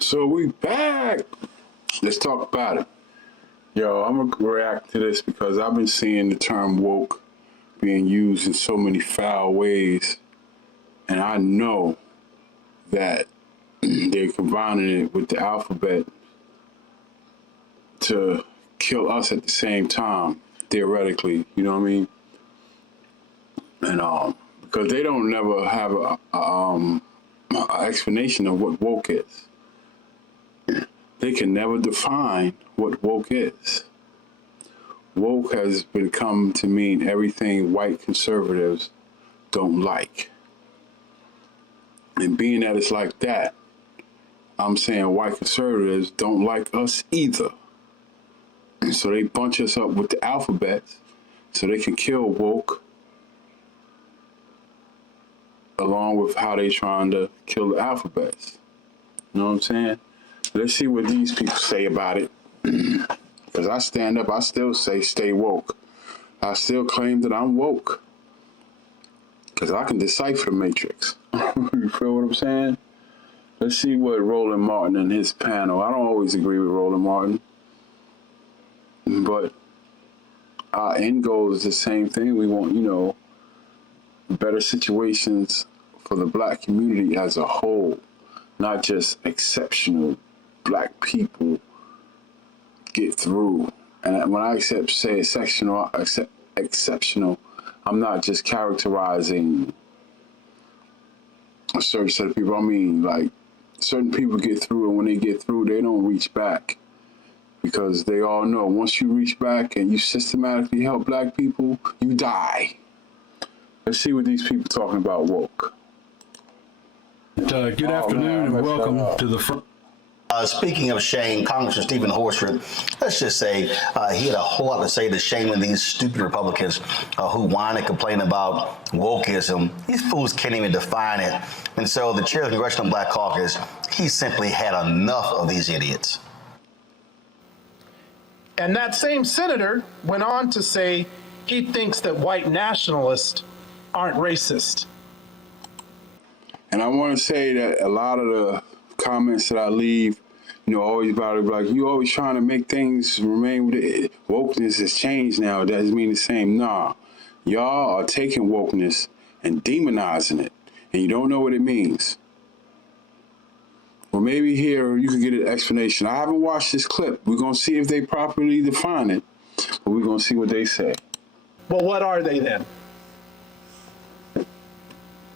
So we back. Let's talk about it. Yo, I'm gonna react to this because I've been seeing the term woke being used in so many foul ways, and I know that they're combining it with the alphabet to kill us at the same time, theoretically. You know what I mean? And because they don't never have a explanation of what woke is. They can never define what woke is. Woke has become to mean everything white conservatives don't like. And being that it's like that, I'm saying white conservatives don't like us either. And so they bunch us up with the alphabets so they can kill woke, along with how they trying to kill the alphabets. You know what I'm saying? Let's see what these people say about it. Because I stand up, I still say stay woke. I still claim that I'm woke. Because I can decipher the matrix. You feel what I'm saying? Let's see what Roland Martin and his panel. I don't always agree with Roland Martin. But our end goal is the same thing. We want, better situations for the black community as a whole. Not just exceptional black people get through. And when I say exceptional, I'm not just characterizing a certain set of people. I mean, like, certain people get through, and when they get through, they don't reach back. Because they all know, once you reach back and you systematically help black people, you die. Let's see what these people talking about woke. Good afternoon and welcome to the Speaking of shame, Congressman Stephen Horsford, let's just say he had a whole lot to say to shaming these stupid Republicans who whine and complain about wokeism. These fools can't even define it. And so the chair of the Congressional Black Caucus, he simply had enough of these idiots. And that same senator went on to say he thinks that white nationalists aren't racist. And I want to say that a lot of the comments that I leave, always about it, like, you always trying to make things remain with it. Wokeness has changed now. It doesn't mean the same. Nah, y'all are taking wokeness and demonizing it, and you don't know what it means. Well, maybe here you can get an explanation. I haven't watched this clip. We're going to see if they properly define it, but we're going to see what they say. Well, what are they then?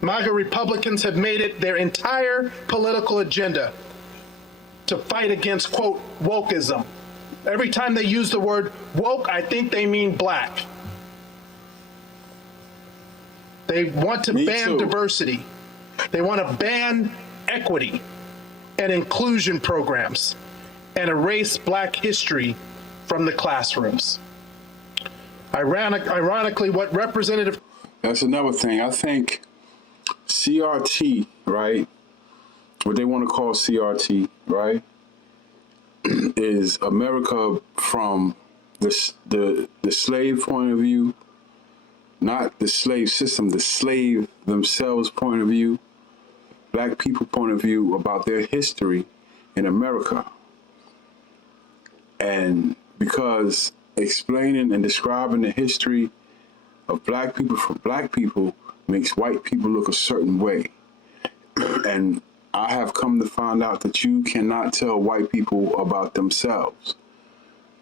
MAGA Republicans have made it their entire political agenda to fight against, quote, wokeism. Every time they use the word woke, I think they mean black. They want to ban diversity. They want to ban equity and inclusion programs and erase black history from the classrooms. Ironically, what Representative... That's another thing. I think CRT, right? What they want to call CRT, right? Is America from the slave point of view, not the slave system, the slave themselves point of view, black people point of view about their history in America. And because explaining and describing the history of black people for black people makes white people look a certain way. And I have come to find out that you cannot tell white people about themselves.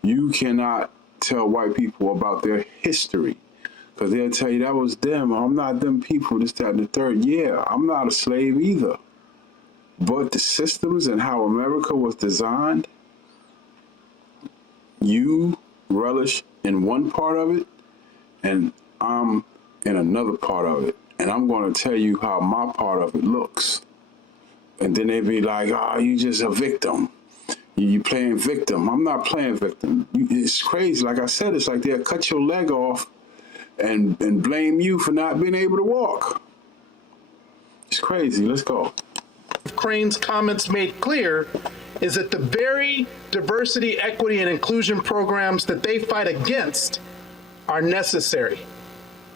You cannot tell white people about their history, because they'll tell you that was them. I'm not them people, this, that, and the third. Yeah, I'm not a slave either. But the systems and how America was designed, you relish in one part of it, and I'm in another part of it. And I'm going to tell you how my part of it looks. And then they'd be like, oh, you just a victim. You playing victim. I'm not playing victim. It's crazy. Like I said, it's like they'll cut your leg off and blame you for not being able to walk. It's crazy. Let's go. Crane's comments made clear is that the very diversity, equity, and inclusion programs that they fight against are necessary.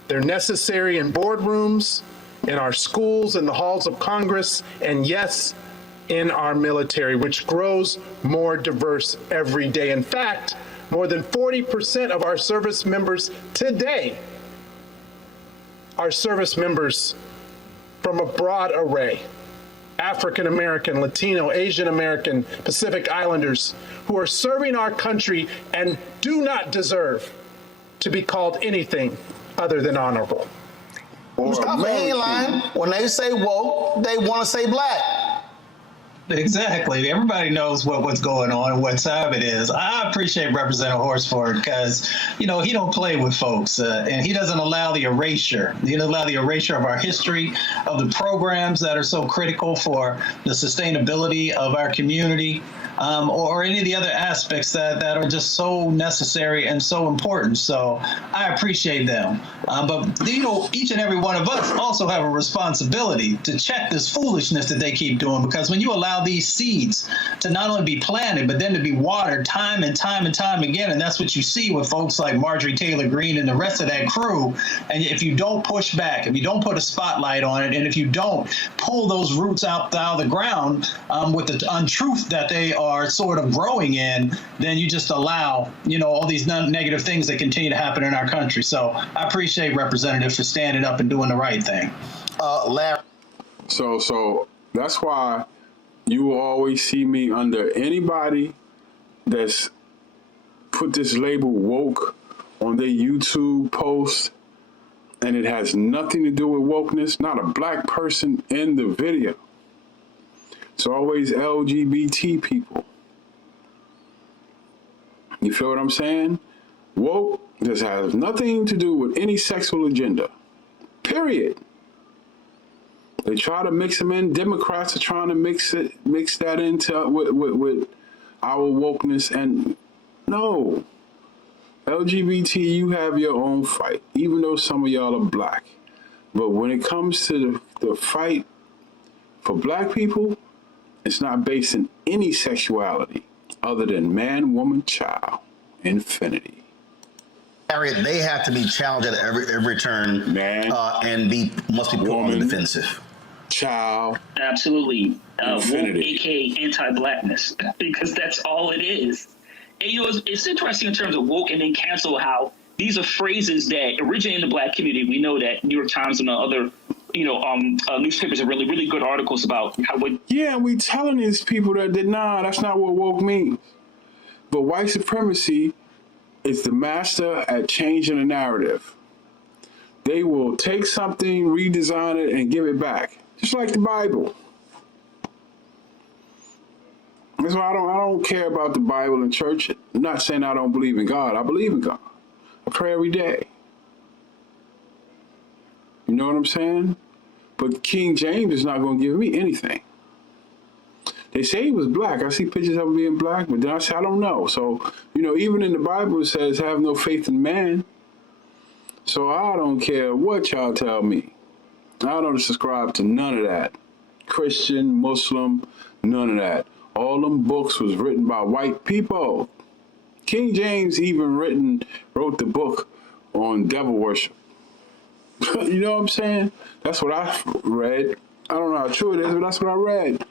They're necessary in boardrooms, in our schools, in the halls of Congress, and yes, in our military, which grows more diverse every day. In fact, more than 40% of our service members today are service members from a broad array: African American, Latino, Asian American, Pacific Islanders, who are serving our country and do not deserve to be called anything other than honorable. Stop the headline. When they say woke, they want to say black. Exactly. Everybody knows what's going on and what time it is. I appreciate Representative Horsford because, he don't play with folks and he doesn't allow the erasure. He doesn't allow the erasure of our history, of the programs that are so critical for the sustainability of our community, or any of the other aspects that are just so necessary and so important. So I appreciate them. But, each and every one of us also have a responsibility to check this foolishness that they keep doing, because when you allow these seeds to not only be planted, but then to be watered time and time and time again. And that's what you see with folks like Marjorie Taylor Greene and the rest of that crew. And if you don't push back, if you don't put a spotlight on it, and if you don't pull those roots out of the ground with the untruth that they are sort of growing in, then you just allow, all these negative things that continue to happen in our country. So I appreciate Representative for standing up and doing the right thing. Larry. So that's why you will always see me under anybody that's put this label woke on their YouTube post, and it has nothing to do with wokeness, not a black person in the video. It's always LGBT people. You feel what I'm saying? Woke just has nothing to do with any sexual agenda, period. They try to mix them in. Democrats are trying to mix that into with our wokeness. And no, LGBT, you have your own fight, even though some of y'all are black. But when it comes to the fight for black people, it's not based in any sexuality other than man, woman, child, infinity. Harriet, they have to be challenged at every turn, Man, and must be put on the defensive. Child. Absolutely. Woke, aka anti-blackness, because that's all it is. And it's interesting in terms of woke and then cancel, how these are phrases that originate in the black community. We know that New York Times and other newspapers have really, really good articles about how. Yeah, we telling these people that nah, that's not what woke means. But white supremacy is the master at changing the narrative. They will take something, redesign it, and give it back. Just like the Bible. That's why I don't care about the Bible and church. I'm not saying I don't believe in God. I believe in God. I pray every day. You know what I'm saying? But King James is not going to give me anything. They say he was black. I see pictures of him being black, but then I say I don't know. So, even in the Bible it says have no faith in man. So I don't care what y'all tell me. I don't subscribe to none of that. Christian, Muslim, none of that. All them books was written by white people. King James even wrote the book on devil worship. You know what I'm saying? That's what I read. I don't know how true it is, but that's what I read.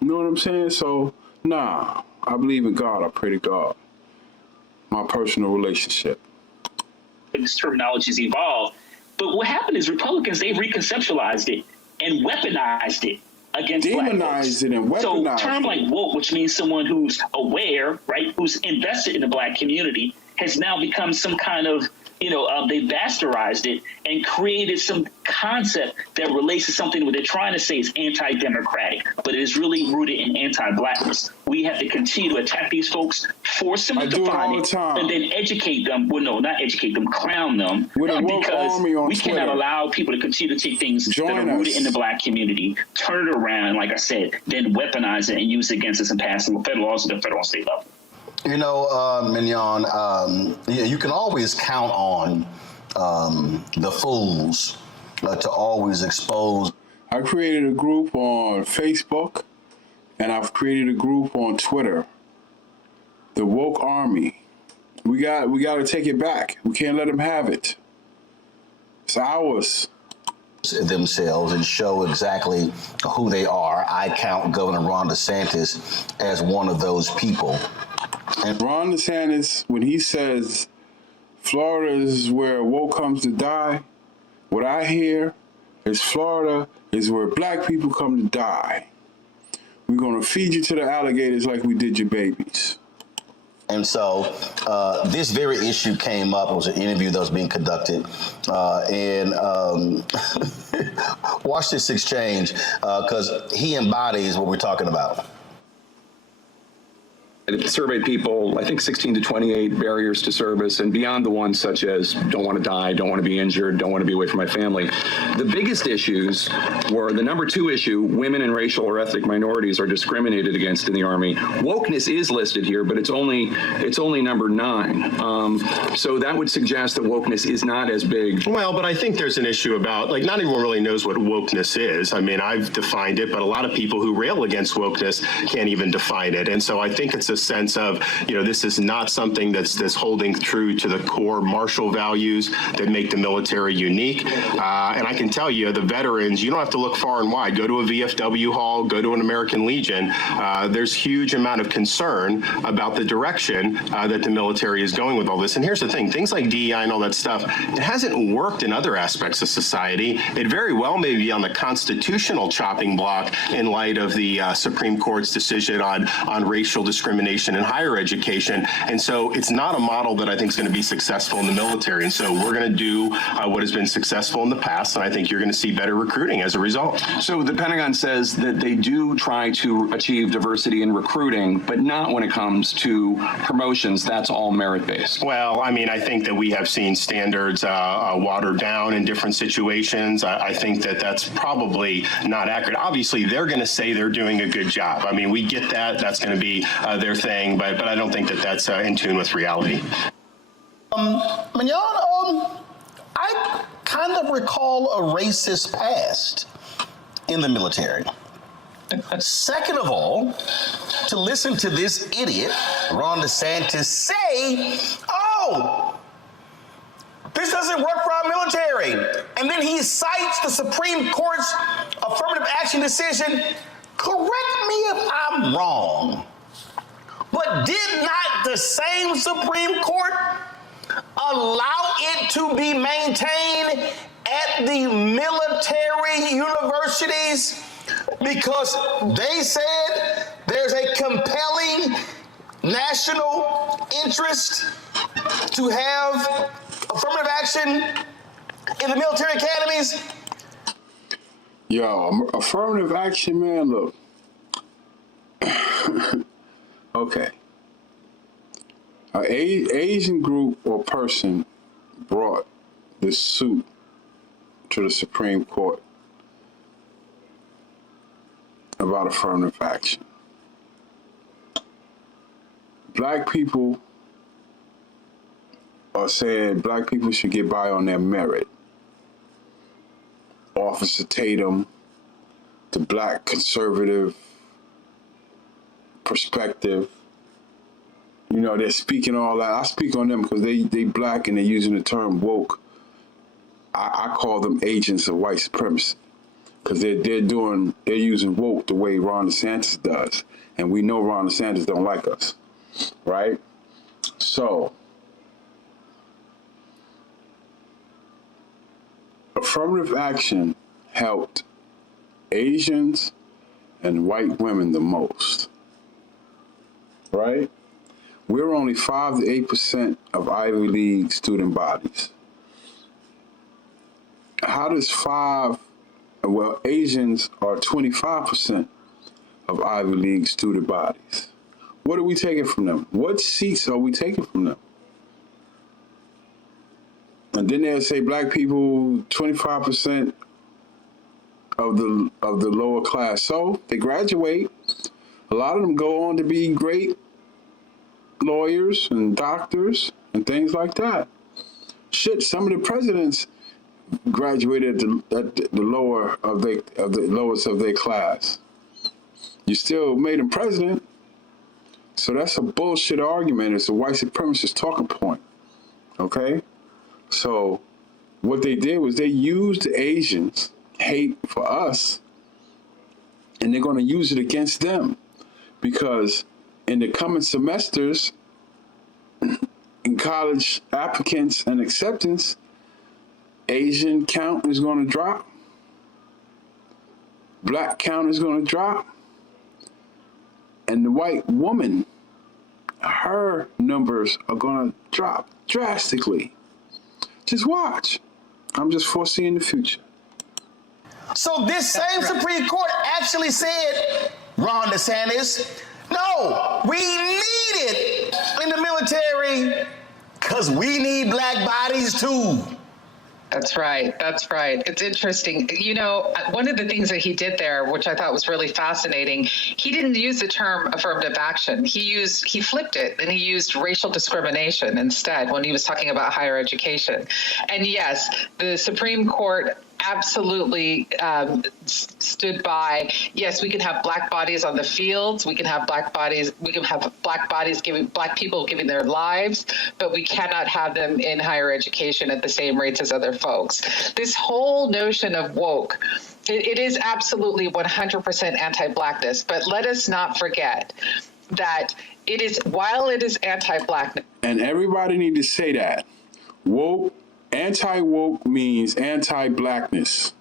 You know what I'm saying? So, nah, I believe in God. I pray to God. My personal relationship. This terminology has evolved. But what happened is Republicans, they've reconceptualized it and weaponized it against black folks. Demonized it and weaponized So a term like woke, which means someone who's aware, right, who's invested in the black community, has now become some kind of, they bastardized it and created some concept that relates to something that they're trying to say is anti-democratic, but it is really rooted in anti-blackness. We have to continue to attack these folks, force them to define it, and then educate them. Well, no, not educate them, clown them, because we cannot allow people to continue to take things that are rooted in the black community, turn it around, like I said, then weaponize it and use it against us and pass them federal laws at the federal and state level. Mignon, you can always count on the fools to always expose. I created a group on Facebook, and I've created a group on Twitter. The Woke Army. We got to take it back. We can't let them have it. It's ours. themselves and show exactly who they are. I count Governor Ron DeSantis as one of those people. And Ron DeSantis, when he says Florida is where woke comes to die, what I hear is Florida is where black people come to die. We're going to feed you to the alligators like we did your babies. And so this very issue came up. It was an interview that was being conducted. Watch this exchange because he embodies what we're talking about. It surveyed people, I think 16 to 28 barriers to service, and beyond the ones such as don't want to die, don't want to be injured, don't want to be away from my family. The biggest issues were the number 2 issue, women and racial or ethnic minorities are discriminated against in the Army. Wokeness is listed here, but it's only number 9. So that would suggest that wokeness is not as big. Well, but I think there's an issue about, like, not everyone really knows what wokeness is. I mean, I've defined it, but a lot of people who rail against wokeness can't even define it. And so I think it's a sense of, this is not something that's holding true to the core martial values that make the military unique. And I can tell you, the veterans, you don't have to look far and wide. Go to a VFW hall, go to an American Legion. There's huge amount of concern about the direction that the military is going with all this. And here's the thing, things like DEI and all that stuff, it hasn't worked in other aspects of society. It very well may be on the constitutional chopping block in light of the Supreme Court's decision on racial discrimination in higher education. And so it's not a model that I think is going to be successful in the military. And so we're going to do what has been successful in the past. And I think you're going to see better recruiting as a result. So the Pentagon says that they do try to achieve diversity in recruiting, but not when it comes to promotions. That's all merit-based. Well, I mean, I think that we have seen standards watered down in different situations. I think that that's probably not accurate. Obviously, they're going to say they're doing a good job. I mean, we get that. That's going to be their thing, but I don't think that that's in tune with reality. Mignon, I kind of recall a racist past in the military. Second of all, to listen to this idiot, Ron DeSantis, say, this doesn't work for our military. And then he cites the Supreme Court's affirmative action decision. Correct me if I'm wrong, but did not the same Supreme Court allow it to be maintained at the military universities because they said there's a compelling national interest to have affirmative action in the military academies? Yo, affirmative action, man, look. Okay. An Asian group or person brought this suit to the Supreme Court about affirmative action. Black people are saying black people should get by on their merit. Officer Tatum, the black conservative perspective, they're speaking all that. I speak on them because they black and they're using the term woke. I call them agents of white supremacy because they're using woke the way Ron DeSantis does, and we know Ron DeSantis don't like us, right? So affirmative action helped Asians and white women the most, right? We're only 5 to 8% of Ivy League student bodies. How does Asians are 25% of Ivy League student bodies. What are we taking from them? What seats are we taking from them? And then they'll say black people, 25% of the lower class. So they graduate. A lot of them go on to be great lawyers and doctors and things like that. Shit, some of the presidents graduated at the lower of the lowest of their class. You still made him president. So that's a bullshit argument. It's a white supremacist talking point. Okay? So what they did was they used the Asians' hate for us, and they're going to use it against them, because in the coming semesters, in college applicants and acceptance, Asian count is going to drop, black count is going to drop, and the white woman, her numbers are going to drop drastically. Just watch. I'm just foreseeing the future. So this same Supreme Court actually said, Ron DeSantis, no, we need it in the military because we need black bodies too. That's right. That's right. It's interesting. You know, one of the things that he did there, which I thought was really fascinating, he didn't use the term affirmative action. He flipped it, and he used racial discrimination instead when he was talking about higher education. And yes, the Supreme Court absolutely stood by, yes, we can have black bodies on the fields, we can have black bodies giving, black people giving their lives, but we cannot have them in higher education at the same rates as other folks. This whole notion of woke, it is absolutely 100% anti-blackness, but let us not forget that it is, while it is anti-blackness. And everybody need to say that. Woke, anti-woke means anti-blackness.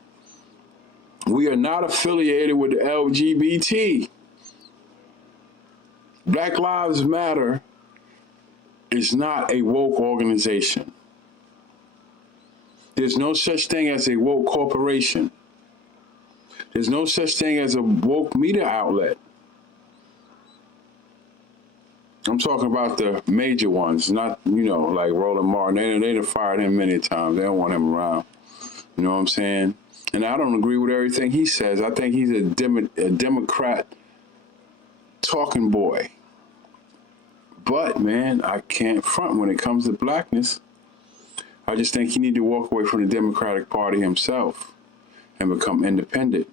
We are not affiliated with the LGBT. Black Lives Matter is not a woke organization. There's no such thing as a woke corporation. There's no such thing as a woke media outlet. I'm talking about the major ones, not, like Roland Martin. They done fired him many times. They don't want him around. You know what I'm saying? And I don't agree with everything he says. I think he's a Democrat talking boy. But, man, I can't front when it comes to blackness. I just think he need to walk away from the Democratic Party himself and become independent.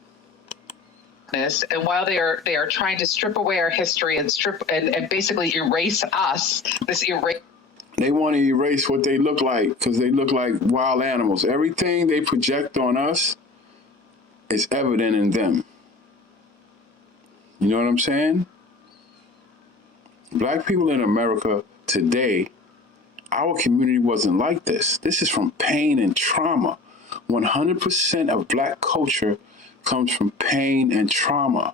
And while they are trying to strip away our history and basically erase us, they want to erase what they look like because they look like wild animals. Everything they project on us is evident in them. You know what I'm saying? Black people in America today, our community wasn't like this. This is from pain and trauma. 100% of black culture comes from pain and trauma.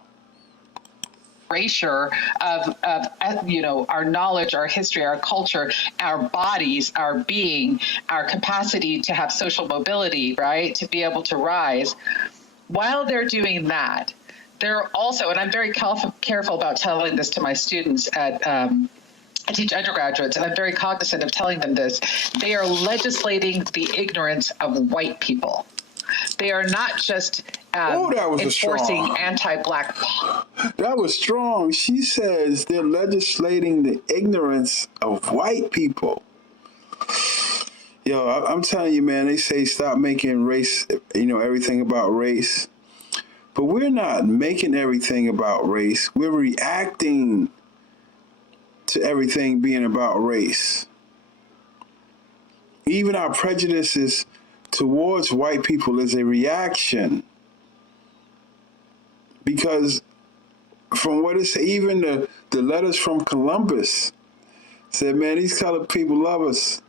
Erasure of our knowledge, our history, our culture, our bodies, our being, our capacity to have social mobility, right, to be able to rise. While they're doing that, they're also, and I'm very careful about telling this to my students I teach undergraduates, and I'm very cognizant of telling them this. They are legislating the ignorance of white people. They are not just enforcing anti-black. That was strong. She says they're legislating the ignorance of white people. Yo, I'm telling you, man, they say stop making race, everything about race. But we're not making everything about race. We're reacting to everything being about race. Even our prejudices towards white people is a reaction. Because from what it's, even the letters from Columbus said, man, these colored people love us.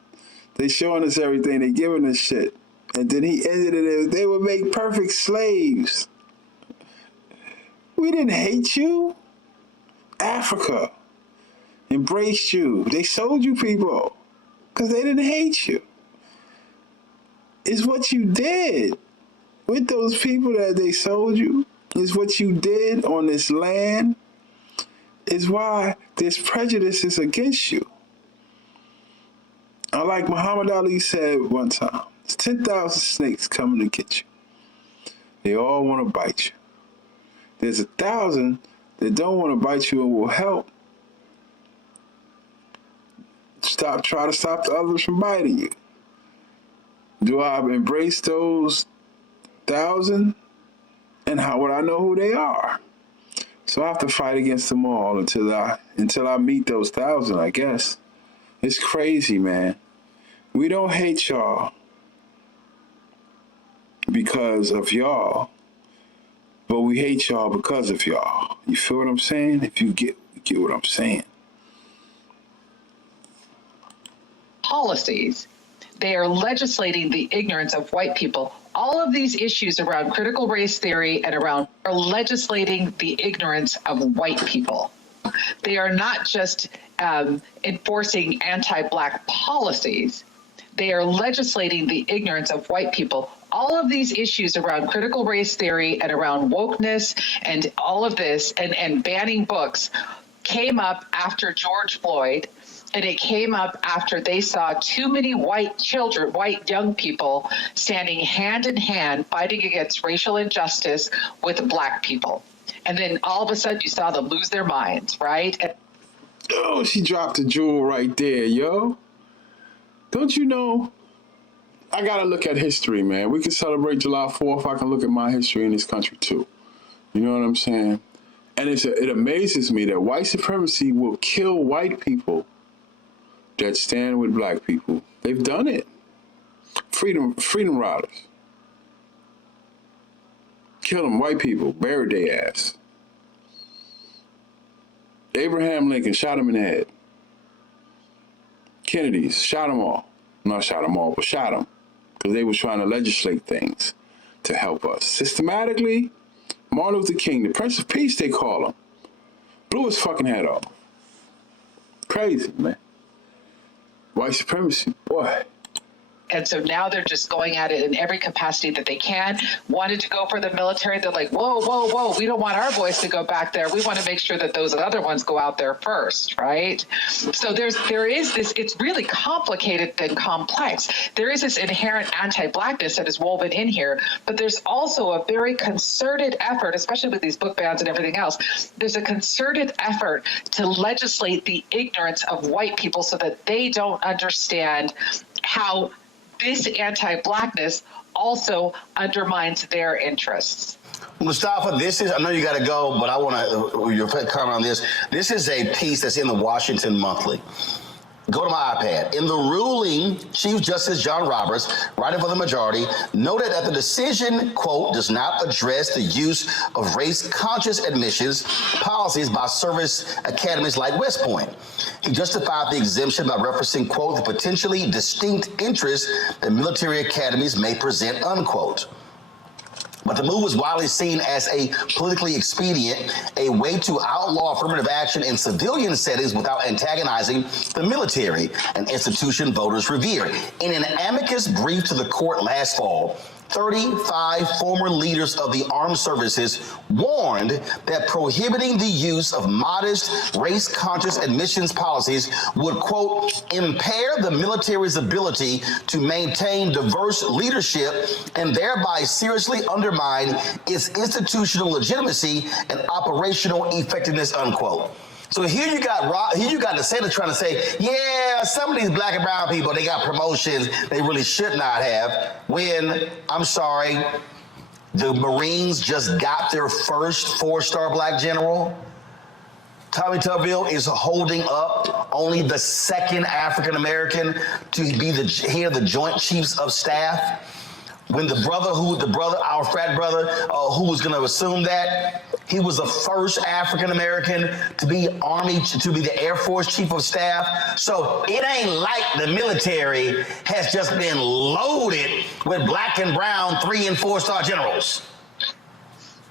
They showing us everything. They giving us shit. And then he ended it as they would make perfect slaves. We didn't hate you. Africa embraced you. They sold you people because they didn't hate you. It's what you did with those people that they sold you. It's what you did on this land. Is why there's prejudices against you. Like Muhammad Ali said one time, there's 10,000 snakes coming to get you. They all want to bite you. There's 1,000 that don't want to bite you and will help. Try to stop the others from biting you. Do I embrace those 1,000? And how would I know who they are? So I have to fight against them all until I meet those 1,000, I guess. It's crazy, man. We don't hate y'all. because of y'all, but we hate y'all because of y'all. You feel what I'm saying? If you get what I'm saying. Policies. They are legislating the ignorance of white people. All of these issues around critical race theory and around are legislating the ignorance of white people. They are not just enforcing anti-Black policies. They are legislating the ignorance of white people. All of these issues around critical race theory and around wokeness and all of this and banning books came up after George Floyd, and it came up after they saw too many white children, white young people standing hand in hand fighting against racial injustice with Black people. And then all of a sudden you saw them lose their minds, right? Oh, she dropped a jewel right there, yo. Don't you know? I gotta look at history, man. We can celebrate July 4th. I can look at my history in this country too. You know what I'm saying? And it amazes me that white supremacy will kill white people that stand with Black people. They've done it. Freedom riders. Kill them, white people, buried their ass. Abraham Lincoln shot him in the head. Kennedy's shot them all. Not shot them all, but shot them. Because they were trying to legislate things to help us. Systematically, Martin Luther King, the Prince of Peace, they call him, blew his fucking head off. Crazy, man. White supremacy, boy. And so now they're just going at it in every capacity that they can. Wanted to go for the military. They're like, whoa, whoa, whoa. We don't want our boys to go back there. We want to make sure that those other ones go out there first, right? So there is this, it's really complicated and complex. There is this inherent anti-Blackness that is woven in here, but there's also a very concerted effort, especially with these book bans and everything else. There's a concerted effort to legislate the ignorance of white people so that they don't understand how this anti-Blackness also undermines their interests. Mustafa, I know you got to go, but I want your comment on this. This is a piece that's in the Washington Monthly. Go to my iPad. In the ruling, Chief Justice John Roberts, writing for the majority, noted that the decision, quote, does not address the use of race-conscious admissions policies by service academies like West Point. He justified the exemption by referencing, quote, the potentially distinct interests that military academies may present, unquote. But the move was widely seen as a politically expedient, a way to outlaw affirmative action in civilian settings without antagonizing the military, an institution voters revere. In an amicus brief to the court last fall, 35 former leaders of the armed services warned that prohibiting the use of modest race-conscious admissions policies would, quote, impair the military's ability to maintain diverse leadership and thereby seriously undermine its institutional legitimacy and operational effectiveness, unquote. So here you got the Senate trying to say, yeah, some of these Black and brown people, they got promotions they really should not have, when, I'm sorry, the Marines just got their first 4-star Black general. Tommy Tubville is holding up only the second African American to be the head of the Joint Chiefs of Staff. When our frat brother, who was going to assume that, he was the first African American to be the Air Force Chief of Staff. So it ain't like the military has just been loaded with Black and brown 3- and 4-star generals.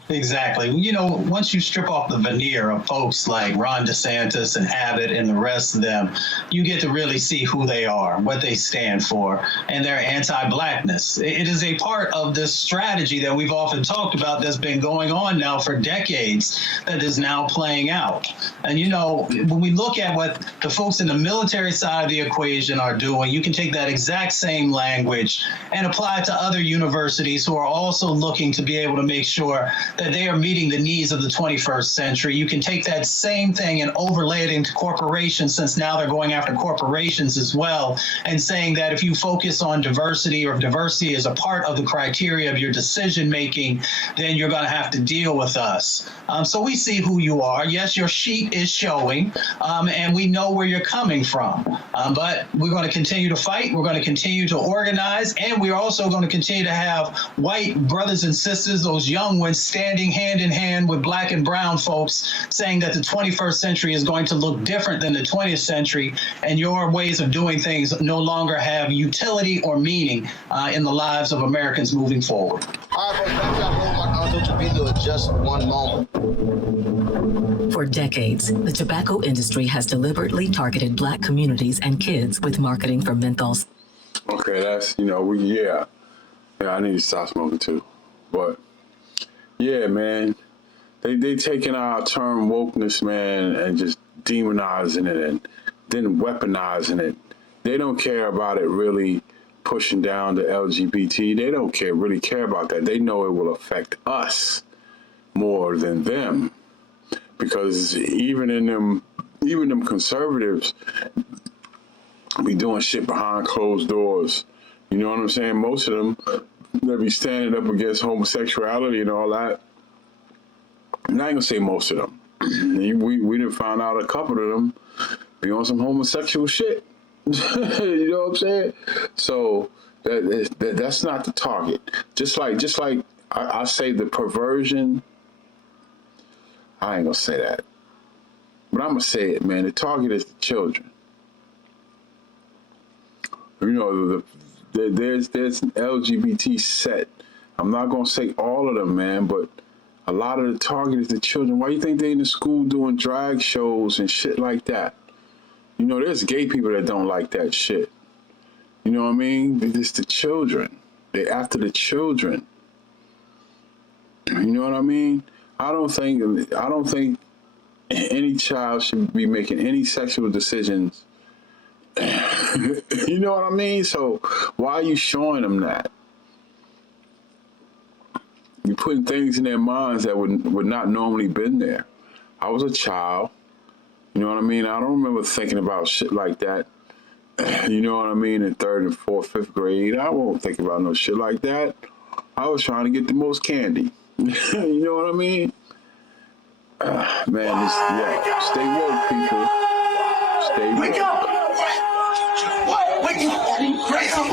Exactly. You know, once you strip off the veneer of folks like Ron DeSantis and Abbott and the rest of them, you get to really see who they are, what they stand for, and their anti-Blackness. It is a part of this strategy that we've often talked about that's been going on now for decades that is now playing out. And, you know, when we look at what the folks in the military side of the equation are doing, you can take that exact same language and apply it to other universities who are also looking to be able to make sure that they are meeting the needs of the 21st century. You can take that same thing and overlay it into corporations, since now they're going after corporations as well, and saying that if you focus on diversity, or if diversity is a part of the criteria of your decision making, then you're going to have to deal with us. So we see who you are. Yes, your sheet is showing, and we know where you're coming from. But we're going to continue to fight. We're going to continue to organize, and we're also going to continue to have white brothers and sisters, those young ones, standing hand in hand with black and brown folks, saying that the 21st century is going to look different than the 20th century, and your ways of doing things no longer have utility or meaning in the lives of Americans moving forward. All right, folks, back to our Roland Martin video in just one moment. For decades, the tobacco industry has deliberately targeted black communities and kids with marketing for menthols. Okay, that's, yeah, I need to stop smoking too. But, yeah, man, they taking our term wokeness, man, and just demonizing it and then weaponizing it. They don't care about it really pushing down the LGBT. They don't really care about that. They know it will affect us more than them. Because even them conservatives be doing shit behind closed doors. You know what I'm saying? Most of them, they be standing up against homosexuality and all that. I'm not gonna say most of them. We done found out a couple of them be on some homosexual shit. You know what I'm saying? So that's not the target. Just like I say, the perversion. I ain't gonna say that, but I'm gonna say it, man. The target is the children. There's an LGBT set. I'm not gonna say all of them, man, but a lot of the target is the children. Why do you think they in the school doing drag shows and shit like that? There's gay people that don't like that shit. You know what I mean? It's the children. They're after the children. You know what I mean? I don't think any child should be making any sexual decisions. You know what I mean? So why are you showing them that? You're putting things in their minds that would not normally been there. I was a child. You know what I mean? I don't remember thinking about shit like that. You know what I mean? In 3rd and 4th, 5th grade, I won't think about no shit like that. I was trying to get the most candy. You know what I mean? Man, stay woke, people. Stay woke. Wake up! Wake up! Wake up!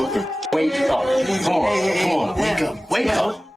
Wake up! Wake up! Wake up! Wake up!